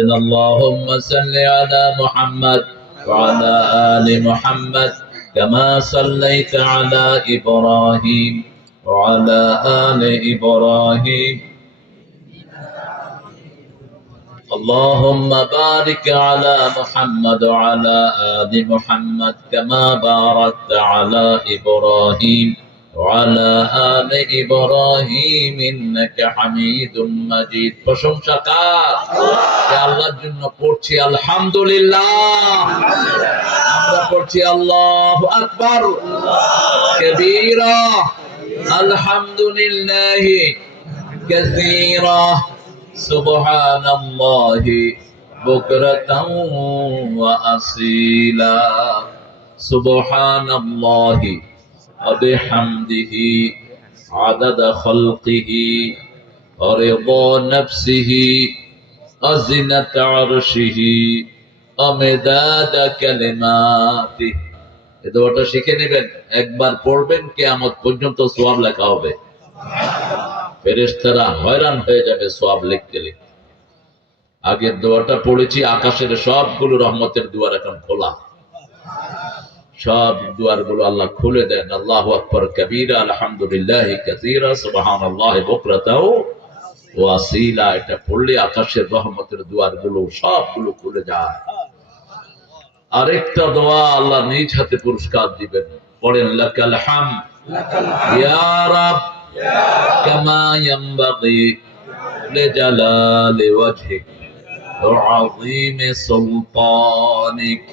اللهم صل على محمد وعلى آل محمد كما صليت على إبراهيم وعلى آل إبراهيم اللهم بارك على محمد وعلى آل محمد كما باركت على إبراهيم وعلى آل إبراهيم إنك حميد مجيد প্রশংসা কার? আল্লাহর জন্য পড়ছি আলহামদুলিল্লাহ। আমরা পড়ছি আল্লাহু আকবার কবীরা আলহামদুলিল্লাহ কাসীরা সুবহানাল্লাহি বুকরাতাও ওয়া আসীলা সুবহানাল্লাহি ওয়া বিহামদিহি আদাদা খালকিহি ওয়া রিদা নাফসিহি ওয়া জিনাতা আরশিহি ওয়া মিদাদা কালিমাতিহি। এই দোয়াটা শিখে নেবেন, একবার পড়বেন কিয়ামত পর্যন্ত সওয়াব লেখা হবে। ফেরেশতারা হয়রান হয়ে যাবে সওয়াব লিখতে লিখতে। আগের দোয়াটা পড়েছি, আকাশের সবগুলো রহমতের দুয়ার এখন খোলা, সব দুয়ারগুলো আল্লাহ খুলে দেন। আল্লাহু আকবার কবীরা আলহামদুলিল্লাহি কাসীরা সুবহানাল্লাহি বুকরাতাও ওয়া আসীলা। এটা পড়লে আকাশের রহমতের দুয়ারগুলো সবগুলো খুলে যায়। আরেকটা দোয়া আল্লাহ নিজ হাতে পুরস্কার দিবেন, পড়েন লাকাল হামদ ইয়া রাব কামা ইয়ানবাগি লিজালালি ওয়াজহিক ওয়া আযীমি সুলতানিক।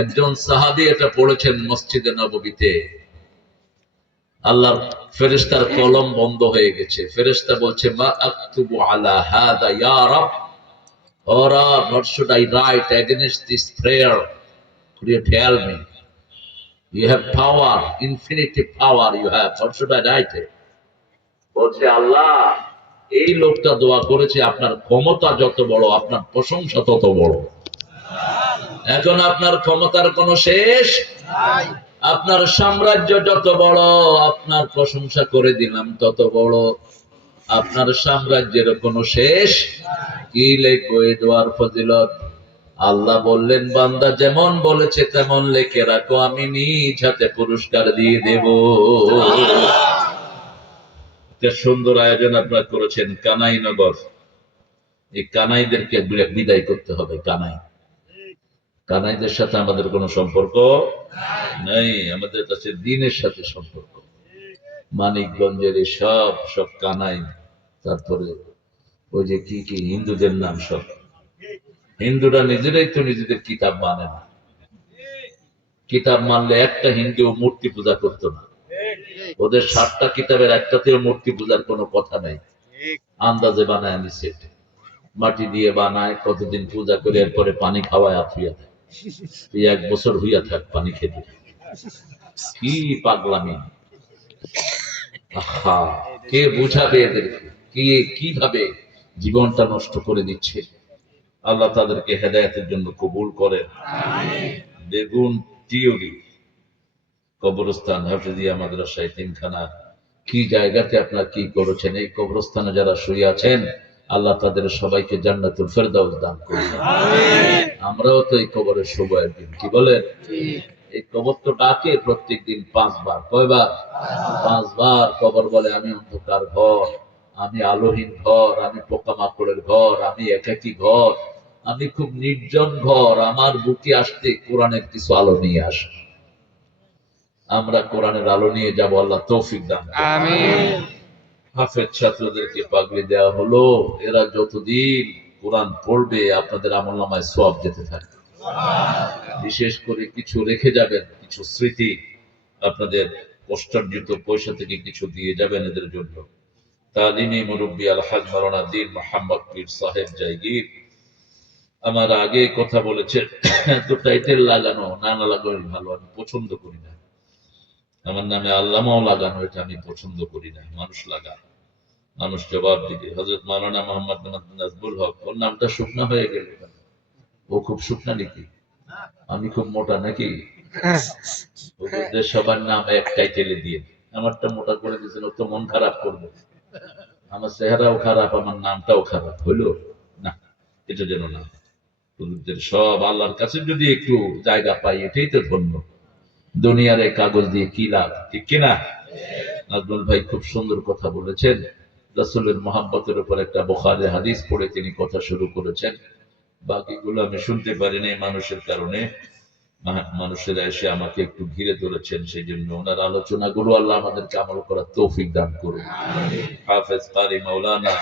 একজন সাহাবী এটা পড়েছেন মসজিদে নববীতে। আল্লাহর ফেরেশতার কলম বন্ধ হয়ে গেছে। ফেরেশতা বলছে মা আকতুবু আলা হাদা ইয়া রাব, ও রব, what should I write against this prayer? Could you tell me? You have power, infinite power you have. What should I write it? বলছে আল্লাহ, এই লোকটা দোয়া করেছে, আপনার ক্ষমতা যত বড় আপনার প্রশংসা তত বড়। এখন আপনার ক্ষমতার কোনো শেষ নাই, আপনার সাম্রাজ্য যত বড় আপনার প্রশংসা করে দিলাম তত বড়। আপনার সাম্রাজ্যের কোনো শেষ কি লেখবো এই দোয়ার ফজিলত? আল্লাহ বললেন বান্দা যেমন বলেছে তেমন লিখে রাখো, আমি নিজ হাতে পুরস্কার দিয়ে দেব। একটা সুন্দর আয়োজন আপনারা করেছেন কানাই নগর। এই কানাইদেরকে বিদায় করতে হবে। কানাইদের সাথে আমাদের কোনো সম্পর্ক নেই, আমাদের কাছে দিনের সাথে সম্পর্ক। মানিকগঞ্জের সব কানাই, তারপরে ওই যে কি কি হিন্দুদের নাম সব। হিন্দুরা নিজেরাই তো নিজেদের কিতাব মানে না। কিতাব মানলে একটা হিন্দু মূর্তি পূজা করতো না। ওদের 7টা কিতাবের একটাতেও মূর্তি পূজার কোনো কথা নাই। আন্দাজে বানায় নিছে, মাটি দিয়ে বানায়, কতদিন পূজা করে এরপরে পানি খাওয়ায় আফিয়া দেয়। তুই 1 বছর হইয়া থাক পানি খেতে। কি পাগলামি! কে বুঝাবে এদেরকে? কিভাবে জীবনটা নষ্ট করে দিচ্ছে। আল্লাহ তাদেরকে হেদায়েতের জন্য কবুল করেন। বেগুন টিউরি কবরস্থান হাফেজিয়া মাদ্রাসা এতিমখানা, কি জায়গাতে আপনার কি করেছেন। এই কবরস্থানে যারা শুয়ে আছেন আল্লাহ তাদের সবাইকে জান্নাতুল ফেরদাউস দান করুন। আমরাও তো এই কবরে শুভ একদিন, কি বলেন? এই কবর তো ডাকে প্রত্যেকদিন 5 বার। কয়বার? 5 বার কবর বলে আমি অন্ধকার ঘর, আমি আলোহীন ঘর, আমি পোকামাকড়ের ঘর, আমি একাকী ঘর, আমি খুব নির্জন ঘর, আমার বুকে আসতে কোরআনের কিছু আলো নিয়ে আস। আমরা কোরআনের আলো নিয়ে যাব, আল্লাহ তৌফিক দান করুন। আমিন। হাফেজ ছাত্রদেরকে পাগড়ি দেওয়া হলো, এরা যতদিন কোরআন পড়বে আপনাদের আমলনামায় সওয়াব যেতে থাকবে। বিশেষ করে কিছু রেখে যাবেন, কিছু স্মৃতি আপনাদের কষ্টার্জিত পয়সা থেকে কিছু দিয়ে যাবেন এদের জন্য। তালিমি মুরব্বী আলহাজ মাওলানা দ্বীন মোহাম্মদ পীর সাহেব জায়গির আমার আগে কথা বলেছে, তো টাইটেল লাগানো না লাগানোই ভালো, আমি পছন্দ করি না। আমার নামে আল্লামাও লাগানো, এটা আমি পছন্দ করি না। মানুষ লাগায়, মানুষ জবাব দিবে। হযরত মাওলানা মোহাম্মদ নাজবুল হক, ওর নামটা শুকনা হয়ে গেল। ও খুব শুকনা নাকি? আমি খুব মোটা নাকি? ওদের সবার নাম এক টাইটেলে দিয়ে আমারটা মোটা করে দিয়েছেন। ও তো মন খারাপ করবে, আমার চেহারাও খারাপ, আমার নামটাও খারাপ হইল না। এটা যেন না। হুজুরদের সব আল্লাহর কাছে যদি একটু জায়গা পাই, এটাই তো ধন্য। দুনিয়ার এই কাগজ দিয়ে কি লাভ, ঠিক কিনা? নাজমুল ভাই খুব সুন্দর কথা বলেছেন। রাসূলের মহাব্বতের উপর একটা বুখারী হাদিস পড়ে তিনি কথা শুরু করেছেন। বাকিগুলো আমি শুনতে পারিনি মানুষের কারণে। মানুষেরা এসে আমাকে একটু ঘিরে ধরেছেন, সেই জন্য ওনার আলোচনাগুলো আল্লাহ আমাদেরকে আমল করার তৌফিক দান করুন। হাফেজ কারি মাওলানা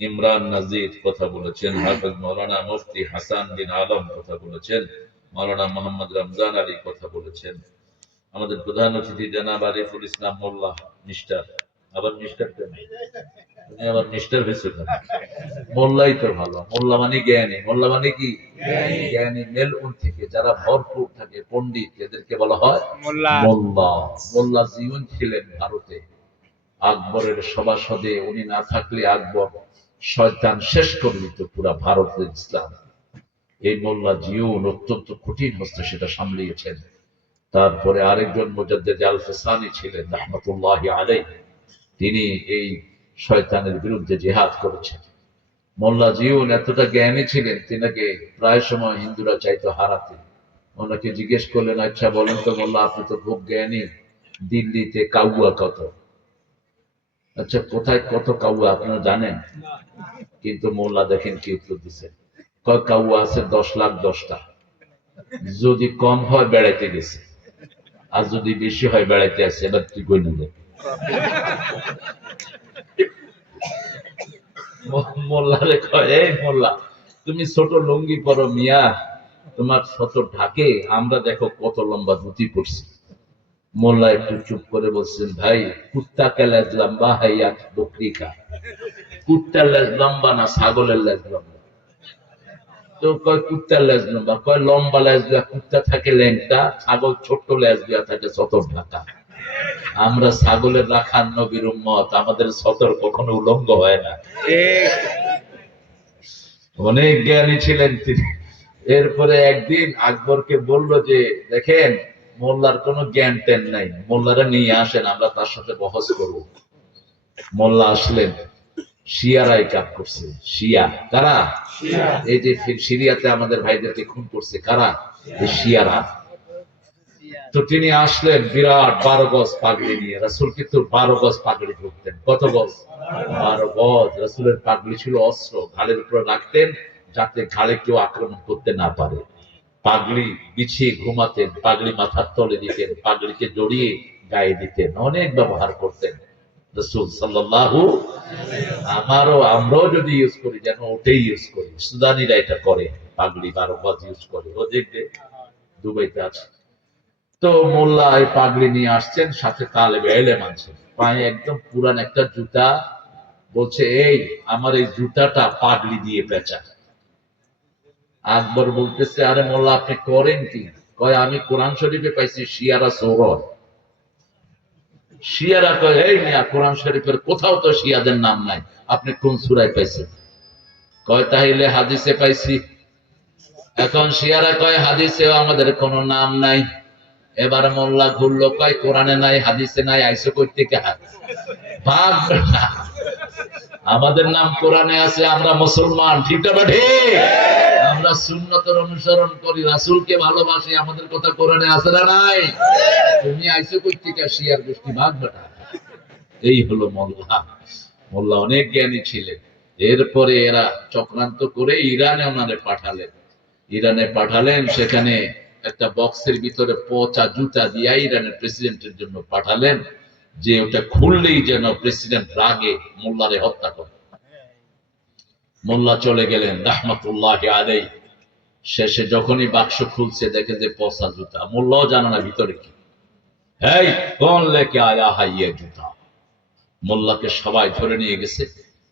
ইমরান নাজির কথা বলেছেন, হাফেজ মাওলানা মুফতি হাসান বিন আলম কথা বলেছেন, মাওলানা মোহাম্মদ রমজান আলী কথা বলেছেন। আমাদের প্রধান অতিথি জনাব আরিফুল ইসলাম মোল্লা মিস্টার, আবার মিস্টার কেন, তুমি আবার মিস্টার হয়েছে কেন? মোল্লাই তো ভালো, মোল্লা মানে জ্ঞানী। মোল্লা মানে কি? জ্ঞানী। মেলউন থেকে যারা ভরপুর থাকে, পণ্ডিত, এদেরকে বলা হয় মোল্লা। মোল্লা জীবন ছিলেন ভারতে আকবরের সভাসদে। উনি না থাকলে আকবর শয়তান শেষ করে দিত পুরা ভারতের ইসলাম। এই মোল্লা জীবন অত্যন্ত কঠিন হস্তে সেটা সামলিয়েছেন। তারপরে আরেকজন মুজাদ্দিদ আল ফিসানি ছিলেন রাহমাতুল্লাহি আলাইহি, তিনি এই শয়তানের বিরুদ্ধে জিহাদ করেছেন। মোল্লা জিউন এতটা জ্ঞানী ছিলেন, তিনাকে প্রায় সময় হিন্দুরা চাইতো হারাতে। ওনাকে জিজ্ঞেস করলেন, আচ্ছা বলেন তো মোল্লা, আপনি তো খুব জ্ঞানী, দিল্লিতে কাউয়া কত? আচ্ছা কোথায় কত কাউয়া আপনারা জানেন? কিন্তু মোল্লা দেখেন কি উত্তর দিচ্ছেন, কয় কাউয়া আছে 10,10,000টা। যদি কম হয় বেড়াইতে গেছে, আর যদি বেশি হয় বেড়াইতে আছে। এবার তুই কই নেবে? মোল্লারে কয়, এই মোল্লা, তুমি ছোট লুঙ্গি পরো মিয়া, তোমার ছোট ঢাকে, আমরা দেখো কত লম্বা ধুতি পড়ছি। মোল্লা একটু চুপ করে বলছেন, ভাই কুত্তা কে লেজ লম্বা হাইয়া বকরি কা, কুত্তার লেজ লম্বা না ছাগলের লেজ লম্বা? তো কয় কুত্তার লেজ লম্বা। কয় লম্বা লেজ দেওয়া কুত্তা থাকে ল্যাংটা, ছাগল ছোট্ট লেজ দেওয়া থাকে সতর ঢাকা। আমরা ছাগলের রাখার নবীর উম্মত, আমাদের সতর কখনো উলঙ্গ হয় না। অনেক জ্ঞানী ছিলেন তিনি। এরপরে একদিন আকবরকে বলল যে, দেখেন মোল্লার কোনো জ্ঞান টেন নাই, মোল্লারা নিয়ে আসেন, আমরা তার সাথে বহস করব। মোল্লা আসলেন, শিয়ারাই কাজ করছে। শিয়া কারা? এই যে সিরিয়াতে আমাদের ভাইদেরকে খুন করছে, কারা? এই শিয়ারা। তো তিনি আসলেন বিরাট 12 গজ পাগড়ি নিয়ে। রাসূল কিন্তু 12 গজ পাগড়ি পরতেন। কত গজ? 12 গজ। রাসূলের পাগড়ি ছিল অস্ত্র, ঘাড়ের উপরে রাখতেন যাতে ঘাড়ে কেউ আক্রমণ করতে না পারে। পাগড়ি বিছিয়ে ঘুমাতেন, পাগড়ি মাথার তলে দিতেন, পাগড়িকে জড়িয়ে গায়ে দিতেন, অনেক ব্যবহার করতেন রাসূল সাল্লাল্লাহু। আমরাও যদি ইউজ করি যেন ওটাই ইউজ করি। সুদানিরা এটা করে, পাগড়ি 12 গজ ইউজ করে। ও দেখবে দুবাইতে আছে। তো মোল্লা এই পাগড়ি নিয়ে আসছেন, সাথে তালেবে ইলম আনছেন, পায়ে একদম পুরান একটা জুতা। বলছে, এই আমার এই জুতাটা পাগড়ি দিয়ে পেঁচা। আকবর বলতেছে, আরে মোল্লা আপনি করেন কি? কয়, আমি কোরআন শরীফে পাইছি শিয়ারা সৌরভ। শিয়ারা কয়, এই মিয়া কোরআন শরীফের কোথাও তো শিয়াদের নাম নাই, আপনি কোন সূরায় পাইছেন? কয়, তাহলে হাদিসে পাইছি। এখন শিয়ারা কয়, হাদিসেও আমাদের কোনো নাম নাই। এবার মোল্লা ঘুরলো, কয় কোরআনে নাই, হাদিসে নাই, আইসো করতে ভাগ। আমাদের নাম কোরআনে আছে, আমরা মুসলমান, ঠিক না ঠিক? আমরা সুন্নতের অনুসরণ করি, রাসূলকে ভালোবাসি, আমাদের কথা কোরআনে আছে না নাই? তুমি আইসো করতে শিয়ার গোষ্ঠী, ভাগ বেটা। এই হলো মোল্লা। মোল্লা অনেক জ্ঞানী ছিলেন। এরপরে এরা চক্রান্ত করে ইরানে ওনারে পাঠালেন। ইরানে পাঠালেন, সেখানে একটা বক্সের ভিতরে পচা জুতা দিয়ে ইরানের প্রেসিডেন্টের জন্য পাঠালেন, যে ওটা খুললেই যেন প্রেসিডেন্ট রাগে মোল্লারে হত্যা করে। মোল্লা চলে গেলেন রাহমাতুল্লাহি আলাইহি। শেষে যখনই বাক্স খুলছে দেখে যে পচা জুতা। মোল্লাও জানে না ভিতরে কি। এই কোন লেকে আয়া হাইয়ে জুতা? মোল্লাকে সবাই ধরে নিয়ে গেছে।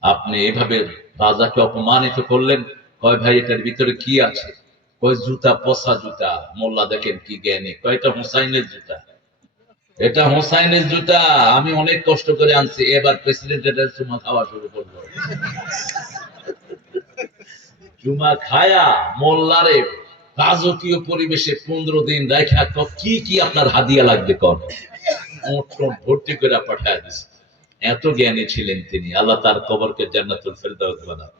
আপনি এভাবে রাজাকে অপমানিত করলেন। কয়, ভাই এটার ভিতরে কি আছে? কয়, জুতা, পচা জুতা। মোল্লা দেখেন কি জ্ঞানী, কয় এটা হুসাইনের জুতা। এটা হুসাইনের জুতা, আমি অনেক কষ্ট করে আনছি। এবার প্রেসিডেন্ট এটার চুমা খাওয়া শুরু করলো। চুমা খায়া মোল্লারে রাজকীয় পরিবেশে 15 দিন রাখা, কি কি আপনার হাদিয়া লাগবে কর, ভর্তি করে পাঠায় দিছে। এত জ্ঞানী ছিলেন তিনি। আল্লাহ তার কবরকে জান্নাতুল ফেরদাউস বানান।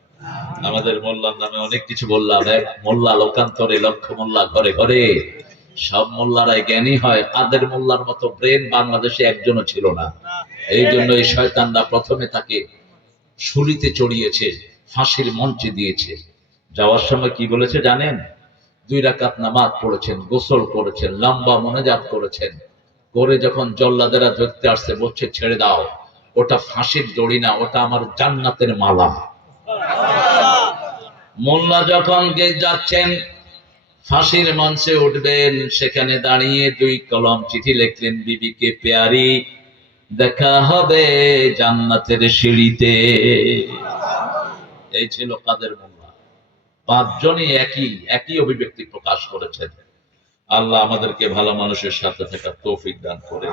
আমাদের মোল্লার নামে অনেক কিছু বললাম, এক মোল্লা লোকান্তরে লক্ষ মোল্লা ঘরে ঘরে। সব মোল্লারাই জ্ঞানী হয়, কাদের মোল্লার মতো ব্রেন বাংলাদেশে একজনও ছিল না। এই জন্য এই শয়তানরা প্রথমে তাকে শুলিতে চড়িয়েছে, ফাঁসির মঞ্চে দিয়েছে। যাওয়ার সময় কি বলেছে জানেন? 2 রাকাত নামাজ পড়েছেন, গোসল করেছেন, লম্বা মোনাজাত করেছেন, করে যখন জল্লাদেরা ধরতে আসছে বলছে ছেড়ে দাও, ওটা ফাঁসির দড়ি না, ওটা আমার জান্নাতের মালা। মোল্লা যখন যাচ্ছেন ফাঁসির মঞ্চে উঠবেন, সেখানে দাঁড়িয়ে 2 কলম চিঠি লিখলেন, বিবিকে পেয়ারি, দেখা হবে জান্নাতের সিঁড়িতে। এই ছিল কাদের মোল্লা। 5 জনই একই অভিব্যক্তি প্রকাশ করেছেন। আল্লাহ আমাদেরকে ভালো মানুষের সাথে থাকার তৌফিক দান করেন।